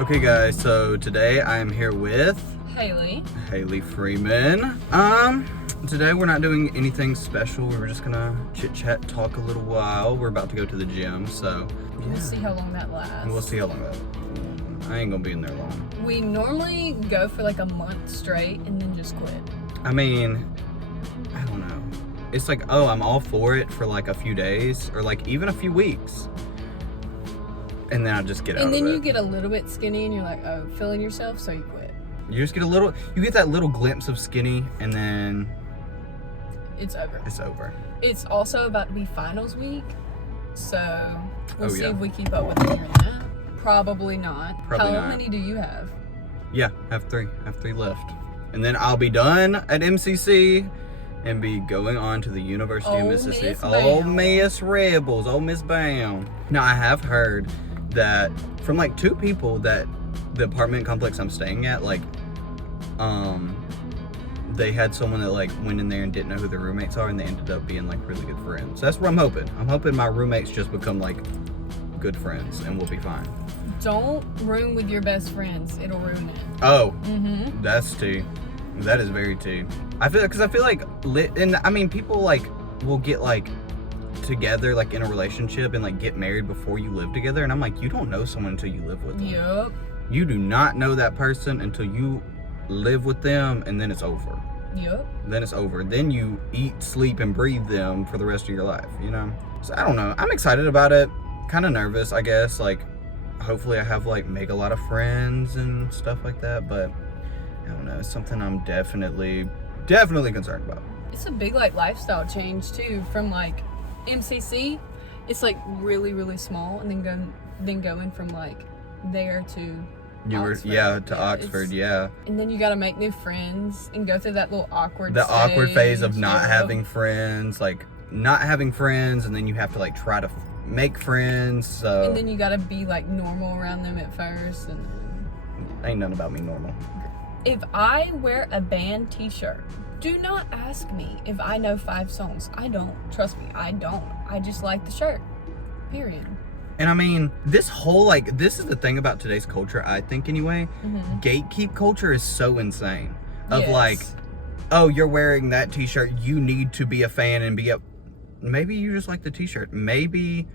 Okay guys, so today I am here with Haley Freeman. Today we're not doing anything special. We were just gonna chit chat, talk a little while. We're about to go to the gym, so yeah. We'll see how long that lasts. We'll see how long that. I ain't gonna be in there long. We normally go for like a month straight and then just quit. I mean, I don't know. It's like, oh, I'm all for it for like a few days or like even a few weeks. And then I just get out of it. And then you get a little bit skinny and you're like, oh, feeling yourself, so you quit. You just get you get that little glimpse of skinny and then it's over. It's over. It's also about to be finals week, so we'll see yeah. if we keep up with it during that. Probably not. Probably How not. many do you have? Yeah, have three left. And then I'll be done at MCC and be going on to the University of Mississippi. Ole Miss Rebels, Ole Miss Bound. Now I have heard that from like two people that the apartment complex I'm staying at, like, they had someone that like went in there and didn't know who their roommates are and they ended up being like really good friends. So that's what I'm hoping. I'm hoping my roommates just become like good friends and we'll be fine. Don't room with your best friends. It'll ruin it. Oh, that's tea. That is very tea. I feel like and I mean people like will get like together like in a relationship and like get married before you live together, and I'm like, you don't know someone until you live with them. Yup. You do not know that person until you live with them, and then it's over. Yup. Then it's over. Then you eat, sleep, and breathe them for the rest of your life, you know? So I don't know. I'm excited about it. Kind of nervous, I guess. Like, hopefully I have like make a lot of friends and stuff like that, but I don't know. It's something I'm definitely concerned about. It's a big like lifestyle change too, from like MCC. It's like really, really small, and then going from like there to Oxford. Yeah. And then you got to make new friends and go through that little awkward phase of not having friends, like not having friends, and then you have to like try to make friends. So and then you got to be like normal around them at first, and ain't nothing about me normal. If I wear a band t-shirt, do not ask me if I know 5 songs. I don't. Trust me, I don't. I just like the shirt. Period. And I mean, this is the thing about today's culture, I think anyway. Gatekeep culture is so insane. Of like, oh, you're wearing that t-shirt, you need to be a fan and be maybe you just like the t-shirt. Maybe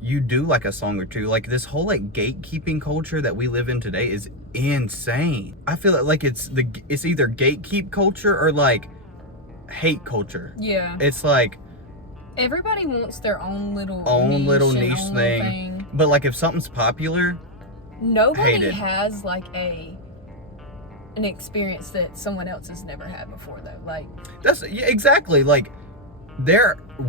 you do like a song or two. Like this whole like gatekeeping culture that we live in today is insane. I feel like it's either gatekeep culture or like hate culture. Yeah. It's like everybody wants their own little niche thing. But like if something's popular, nobody has like an experience that someone else has never had before though. Like exactly. Like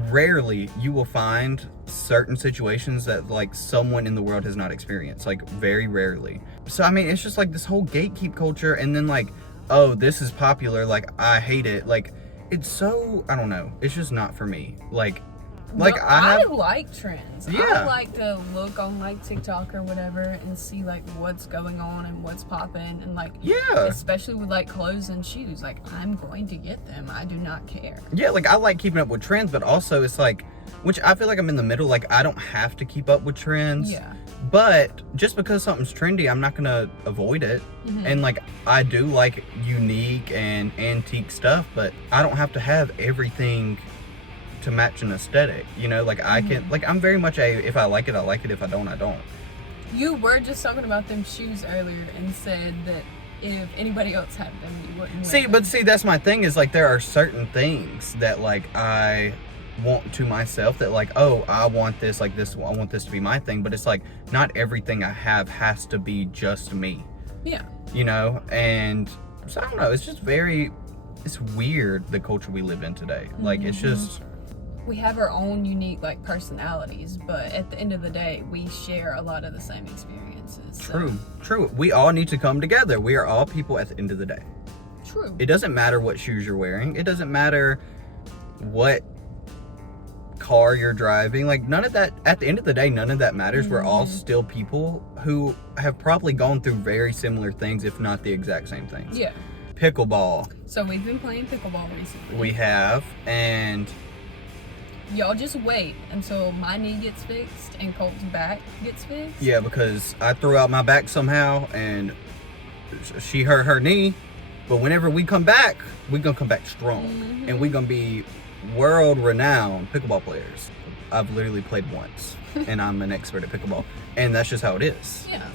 rarely you will find certain situations that like someone in the world has not experienced, like very rarely. So I mean, it's just like this whole gatekeep culture, and then like, oh, this is popular, like I hate it. Like it's so, I don't know, it's just not for me. Like I like trends. Yeah. I like to look on like TikTok or whatever and see like what's going on and what's popping, and like especially with like clothes and shoes, like I'm going to get them. I do not care. Yeah, like I like keeping up with trends, but also it's like, which I feel like I'm in the middle, like I don't have to keep up with trends. Yeah. But just because something's trendy, I'm not gonna avoid it. And like I do like unique and antique stuff, but I don't have to have everything to match an aesthetic, you know? Like I can, like I'm very much if I like it, I like it. If I don't, I don't. You were just talking about them shoes earlier and said that if anybody else had them, you wouldn't wear them. But that's my thing, is like there are certain things that like I want to myself, that like, oh, I want this, like this, I want this to be my thing, but it's like not everything I have has to be just me. Yeah. You know? And so I don't know, it's just it's weird, the culture we live in today. Like it's just, we have our own unique like personalities, but at the end of the day, we share a lot of the same experiences. True. We all need to come together. We are all people at the end of the day. True. It doesn't matter what shoes you're wearing. It doesn't matter what car you're driving. Like none of that, at the end of the day, none of that matters. We're all still people who have probably gone through very similar things, if not the exact same things. Yeah. Pickleball. So we've been playing pickleball recently. We have, and y'all just wait until my knee gets fixed and Colt's back gets fixed. Yeah, because I threw out my back somehow and she hurt her knee. But whenever we come back, we're going to come back strong. Mm-hmm. And we're going to be world-renowned pickleball players. I've literally played once, and I'm an expert at pickleball. And that's just how it is. Yeah.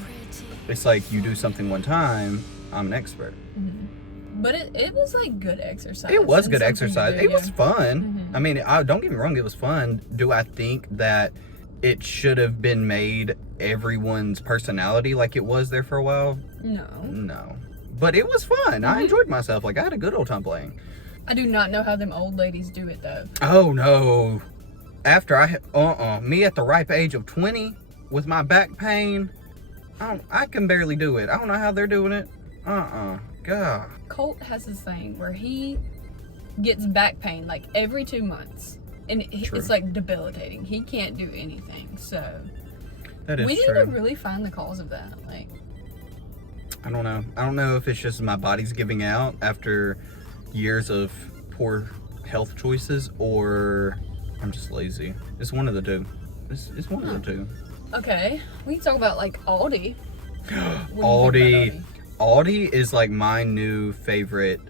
It's like you do something one time, I'm an expert. Mm-hmm. But it was like good exercise. It was good exercise. It was fun. Mm-hmm. I mean, don't get me wrong, it was fun. Do I think that it should have been made everyone's personality like it was there for a while? No. But it was fun. Mm-hmm. I enjoyed myself. Like, I had a good old time playing. I do not know how them old ladies do it, though. Oh, no. After me at the ripe age of 20 with my back pain, I can barely do it. I don't know how they're doing it. God. Colt has this thing where he gets back pain like every 2 months. And it's like debilitating. He can't do anything. So that is we need true. to really find the cause of that. Like, I don't know. I don't know if it's just my body's giving out after years of poor health choices, or I'm just lazy. It's one of the two. It's one of the two. Okay, we can talk about like Aldi. Aldi is like my new favorite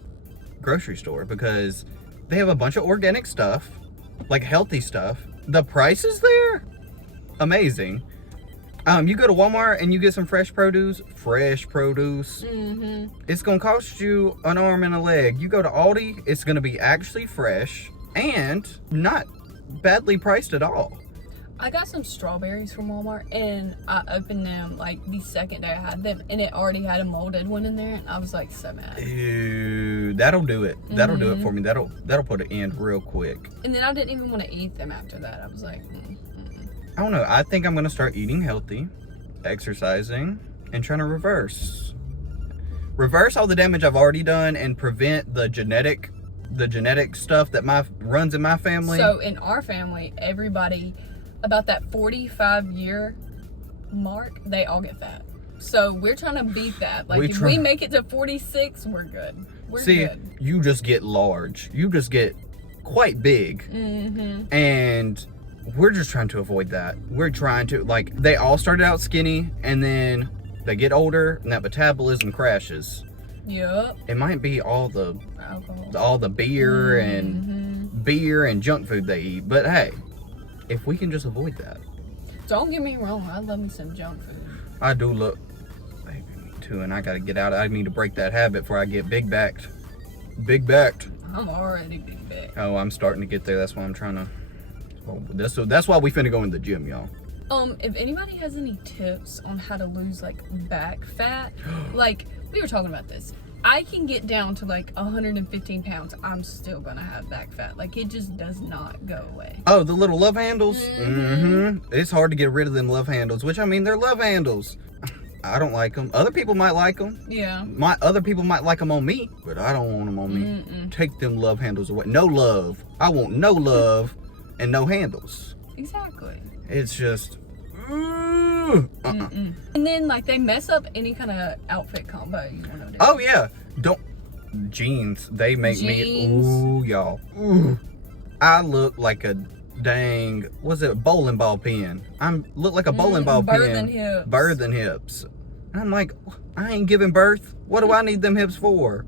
grocery store because they have a bunch of organic stuff, like healthy stuff. The prices there, amazing. You go to Walmart and you get some fresh produce. Mm-hmm. It's gonna cost you an arm and a leg. You go to Aldi, it's gonna be actually fresh and not badly priced at all. I got some strawberries from Walmart and I opened them like the second day I had them and it already had a molded one in there and I was like so mad. Ew, that'll do it. Mm-hmm. That'll do it for me. That'll put an end real quick. And then I didn't even want to eat them after that. I was like, I don't know. I think I'm going to start eating healthy, exercising, and trying to reverse all the damage I've already done and prevent the genetic stuff that runs in my family. So in our family, everybody about that 45-year mark, they all get fat. So we're trying to beat that. Like if we make it to 46, we're good. We're good. You just get large. You just get quite big. Mm-hmm. And we're just trying to avoid that. We're trying to, like, they all started out skinny and then they get older and that metabolism crashes. Yep. It might be all the alcohol, all the beer and junk food they eat. But hey, if we can just avoid that. Don't get me wrong, I love me some junk food. I do look, baby, me too, and I gotta get out. I need to break that habit before I get big backed. I'm already big backed. Oh, I'm starting to get there. That's why I'm trying to. That's why we finna go in the gym, y'all. If anybody has any tips on how to lose like back fat, like we were talking about this, I can get down to like 115 pounds. I'm still gonna have back fat. Like it just does not go away. Oh, the little love handles? Mm-hmm. It's hard to get rid of them love handles, which I mean, they're love handles. I don't like them. Other people might like them. Yeah. Other people might like them on me, but I don't want them on me. Mm-mm. Take them love handles away. No love. I want no love and no handles. Exactly. It's just. And then like they mess up any kind of outfit combo you want to do. Oh yeah. Jeans. They make me. Ooh, y'all. Ooh. I look like a dang. What's it? Bowling ball pin. Look like a bowling ball pin. Birthing hips. And I'm like, I ain't giving birth. What do I need them hips for?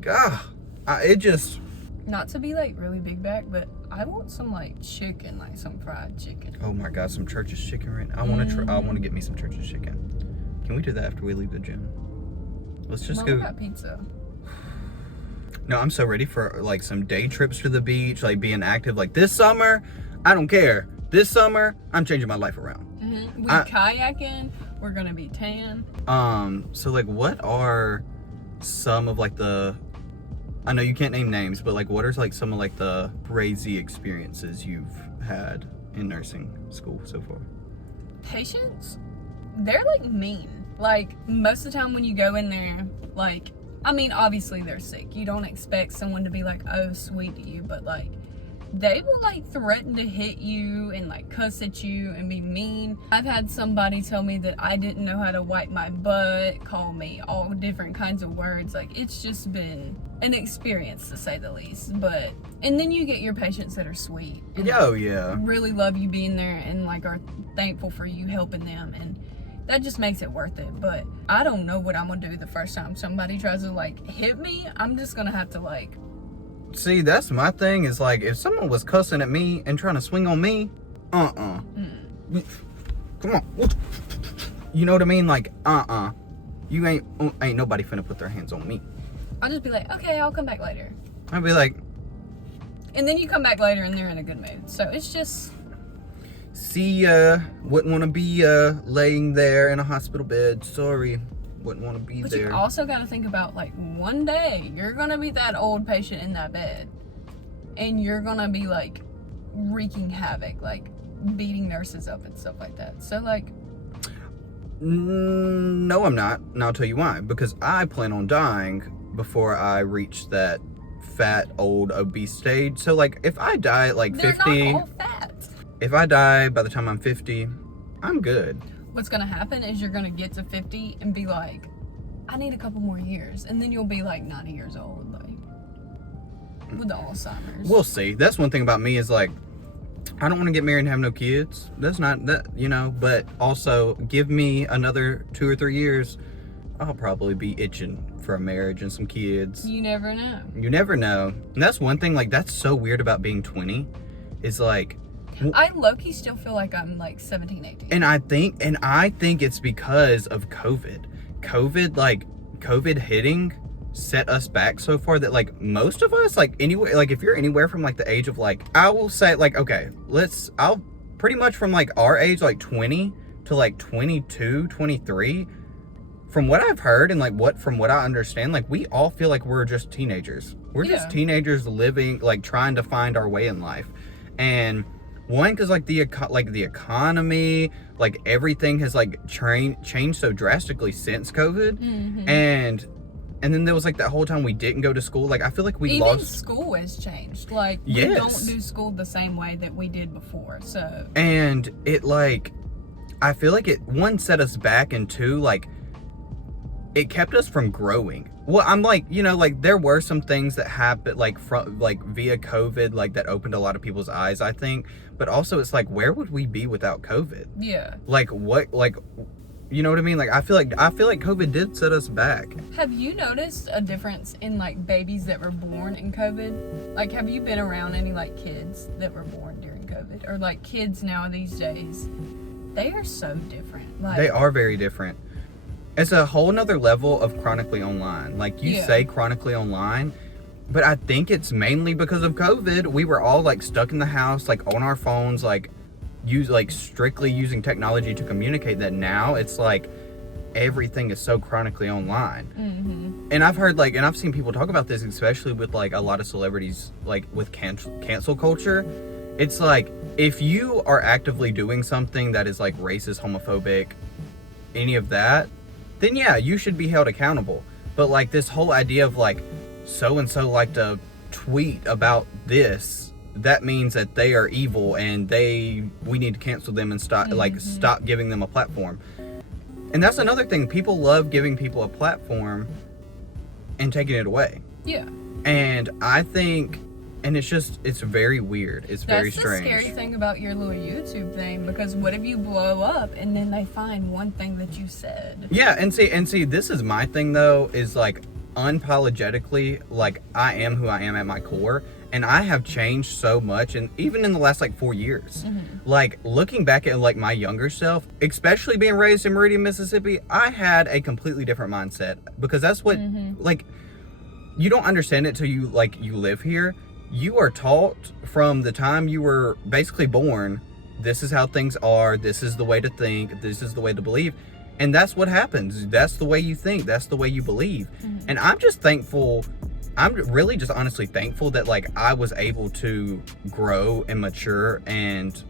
God, it just. Not to be like really big back, but I want some like chicken, like some fried chicken. Oh my God, some Church's chicken right now. I want to get me some Church's chicken. Can we do that after we leave the gym? Let's just go. Got pizza. No, I'm so ready for like some day trips to the beach, like being active. Like this summer, I don't care. This summer, I'm changing my life around. Mm-hmm. We kayaking. We're gonna be tan. So like, what are some of like the? I know you can't name names, but like, what are like some of like the crazy experiences you've had in nursing school so far? Patients, they're like mean. Like most of the time when you go in there, like, I mean, obviously they're sick. You don't expect someone to be like, oh, sweet to you, but like, they will like threaten to hit you and like cuss at you and be mean. I've had somebody tell me that I didn't know how to wipe my butt, call me all different kinds of words. Like, it's just been an experience to say the least. But and then you get your patients that are sweet and Oh yeah. really love you being there and like are thankful for you helping them, and that just makes it worth it. But I don't know what I'm gonna do the first time somebody tries to like hit me. I'm just gonna have to like, See, that's my thing, is like, if someone was cussing at me and trying to swing on me, come on. You know what I mean? Like, you ain't nobody finna put their hands on me. I'll just be like, okay, I'll come back later. I'd be like, And then you come back later and they're in a good mood. So it's just, see, wouldn't want to be laying there in a hospital bed. Sorry, wouldn't want to be but there. you also got to think about, like, one day you're going to be that old patient in that bed. And you're going to be, like, wreaking havoc, like, beating nurses up and stuff like that. So, like, No, I'm not. And I'll tell you why. Because I plan on dying before I reach that fat, old, obese stage. So, like, if I die at, like, they're 50... not all fat. If I die by the time I'm 50, I'm good. What's going to happen is you're going to get to 50 and be like, I need a couple more years. And then you'll be, like, 90 years old, like, with the Alzheimer's. We'll see. That's one thing about me is, like, I don't want to get married and have no kids. That's not that, you know, but also give me another 2 or 3 years, I'll probably be itching for a marriage and some kids. You never know. You never know. And that's one thing, like, that's so weird about being 20 is like, I low-key still feel like I'm like 17, 18. and I think it's because of COVID. COVID hitting set us back so far that, like, most of us, like, anyway, like, if you're anywhere from, like, the age of, like, I will say, like, okay, I'll pretty much from, like, our age, like, 20 to, like, 22, 23, from what I've heard and, like, from what I understand, like, we all feel like we're just teenagers. We're just teenagers living, like, trying to find our way in life. And one, because, like, the economy, like, everything has, like, changed so drastically since COVID. Mm-hmm. And then there was, like, that whole time we didn't go to school. Like, I feel like we Even lost... school has changed. Like, Yes. we don't do school the same way that we did before, so... And it, like... I feel like it, one, set us back, and two, like... It kept us from growing. Well, I'm like, you know, like, there were some things that happened, like, from, like, via COVID, like, that opened a lot of people's eyes, I think. But also, it's like, where would we be without COVID? Yeah. Like, what, like... You know what I mean? Like, I feel like COVID did set us back. Have you noticed a difference in, like, babies that were born in COVID? Like, have you been around any, like, kids that were born during COVID? Or, like, kids now these days? They are so different. Like, They are very different. It's a whole nother level of chronically online. Like, you say chronically online, but I think it's mainly because of COVID. We were all, like, stuck in the house, like, on our phones, like, strictly using technology to communicate, that now it's like everything is so chronically online. Mm-hmm. And I've heard, like, and I've seen people talk about this, especially with, like, a lot of celebrities, like, with cancel culture. It's like, if you are actively doing something that is, like, racist, homophobic, any of that, then yeah, you should be held accountable. But, like, this whole idea of, like, so-and-so liked to tweet about this, that means that they are evil and we need to cancel them and stop giving them a platform. And that's another thing. People love giving people a platform and taking it away. Yeah. And I think, and it's very weird. It's very strange. That's the scary thing about your little YouTube thing, because what if you blow up and then they find one thing that you said? Yeah, and see, this is my thing though, is like, unapologetically, like, I am who I am at my core. And I have changed so much, and even in the last, like, 4 years. Mm-hmm. Like, looking back at, like, my younger self, especially being raised in Meridian, Mississippi, I had a completely different mindset. Because that's what, like, you don't understand it till you live here. You are taught from the time you were basically born, this is how things are, this is the way to think, this is the way to believe. And that's what happens. That's the way you think, that's the way you believe. Mm-hmm. And I'm just thankful. I'm really just honestly thankful that, like, I was able to grow and mature and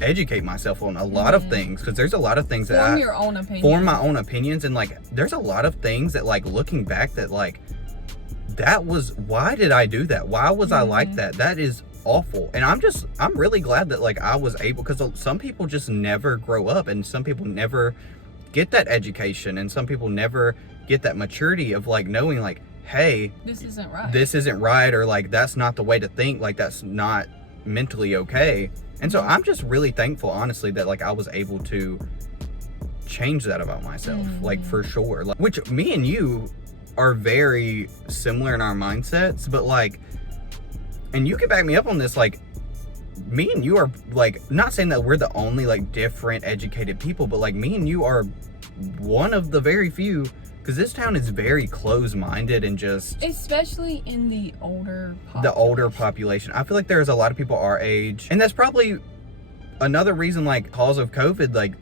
educate myself on a lot of things, because there's a lot of things Form your own opinion. Form my own opinions, and, like, there's a lot of things that, like, looking back, that, like, why did I do that? Why was I like that? That is awful. And I'm really glad that like I was able, because some people just never grow up, and some people never get that education, and some people never get that maturity of like knowing like, hey, this isn't right, or like that's not the way to think, like that's not mentally okay. And so I'm just really thankful, honestly, that like I was able to change that about myself, like for sure. Like, which me and you are very similar in our mindsets, but like, and you can back me up on this, like me and you are like, not saying that we're the only like different educated people, but like me and you are one of the very few, because this town is very close-minded and just, especially in the older population. I feel like there's a lot of people our age, and that's probably another reason, like cause of COVID, like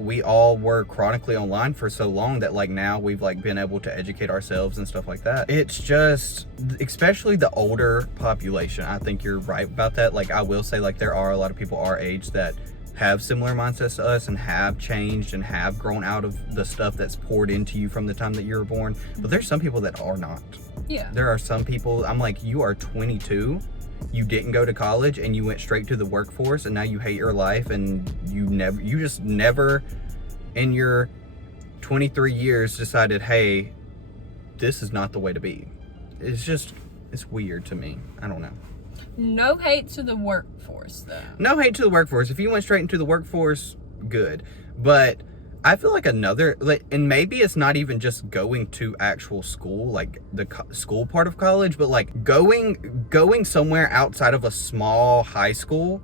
we all were chronically online for so long that like now we've like been able to educate ourselves and stuff like that. It's just, especially the older population, I think you're right about that. Like I will say, like there are a lot of people our age that have similar mindsets to us and have changed and have grown out of the stuff that's poured into you from the time that you were born. But there's some people that are not. Yeah. There are some people, I'm like, you are 22, you didn't go to college, and you went straight to the workforce, and now you hate your life, and you just never in your 23 years decided, hey, this is not the way to be. It's weird to me. I don't know. No hate to the workforce, though. No hate to the workforce. If you went straight into the workforce, good. But I feel like and maybe it's not even just going to actual school, like the school part of college, but like going somewhere outside of a small high school,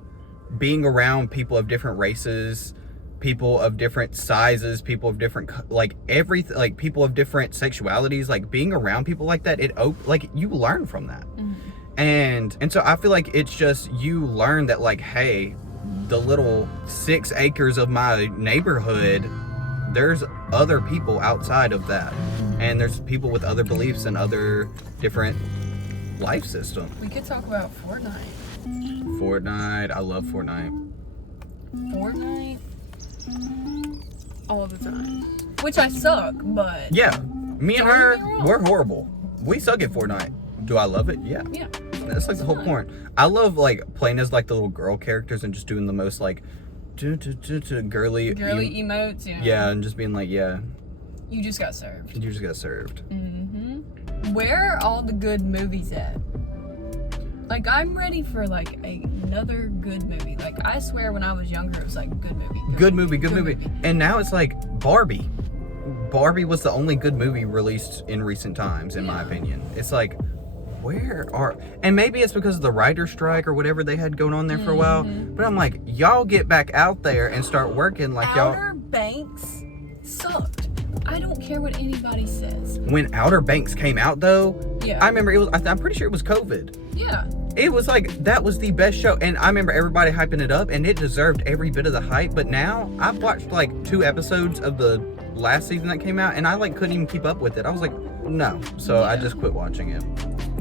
being around people of different races, people of different sizes, people of different, like everything, like people of different sexualities, like being around people like that, like you learn from that. Mm-hmm. And so I feel like it's just, you learn that like, hey, the little 6 acres of my neighborhood, there's other people outside of that, and there's people with other beliefs and other different life systems. We could talk about Fortnite. I love Fortnite. All the time, which I suck, but yeah, me and her, we're horrible. We suck at Fortnite. Do I love it? Yeah. That's like the whole point. I love like playing as like the little girl characters and just doing the most like girly emotes, yeah, and just being like, yeah, you just got served. Where are all the good movies at? Like I'm ready for like another good movie. Like I swear when I was younger it was like good movie. And now it's like Barbie was the only good movie released in recent times, in my opinion. It's like, and maybe it's because of the writer's strike or whatever they had going on there for a while, but I'm like, y'all get back out there and start working like Outer Banks sucked. I don't care what anybody says. When Outer Banks came out though, yeah, I remember I'm pretty sure it was COVID. Yeah. It was like, that was the best show, and I remember everybody hyping it up, and it deserved every bit of the hype. But now I've watched like 2 episodes of the last season that came out, and I like couldn't even keep up with it. I was like, no. So I just quit watching it.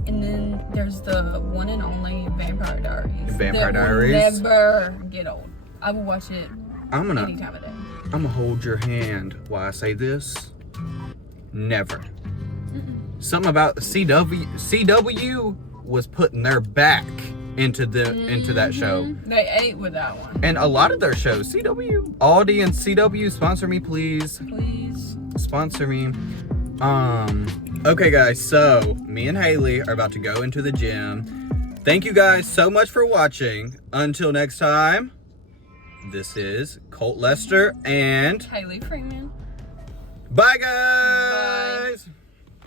And then there's the one and only Vampire Diaries. Vampire Diaries. Never get old. I will watch it any time of day. I'm gonna hold your hand while I say this. Never. Something about CW was putting their back into that show. They ate with that one. And a lot of their shows, CW, Aldi and CW, sponsor me, please. Please. Sponsor me. Okay guys, so me and Haley are about to go into the gym. Thank you guys so much for watching. Until next time, this is Colt Lester and Haley Freeman. Bye guys. Bye.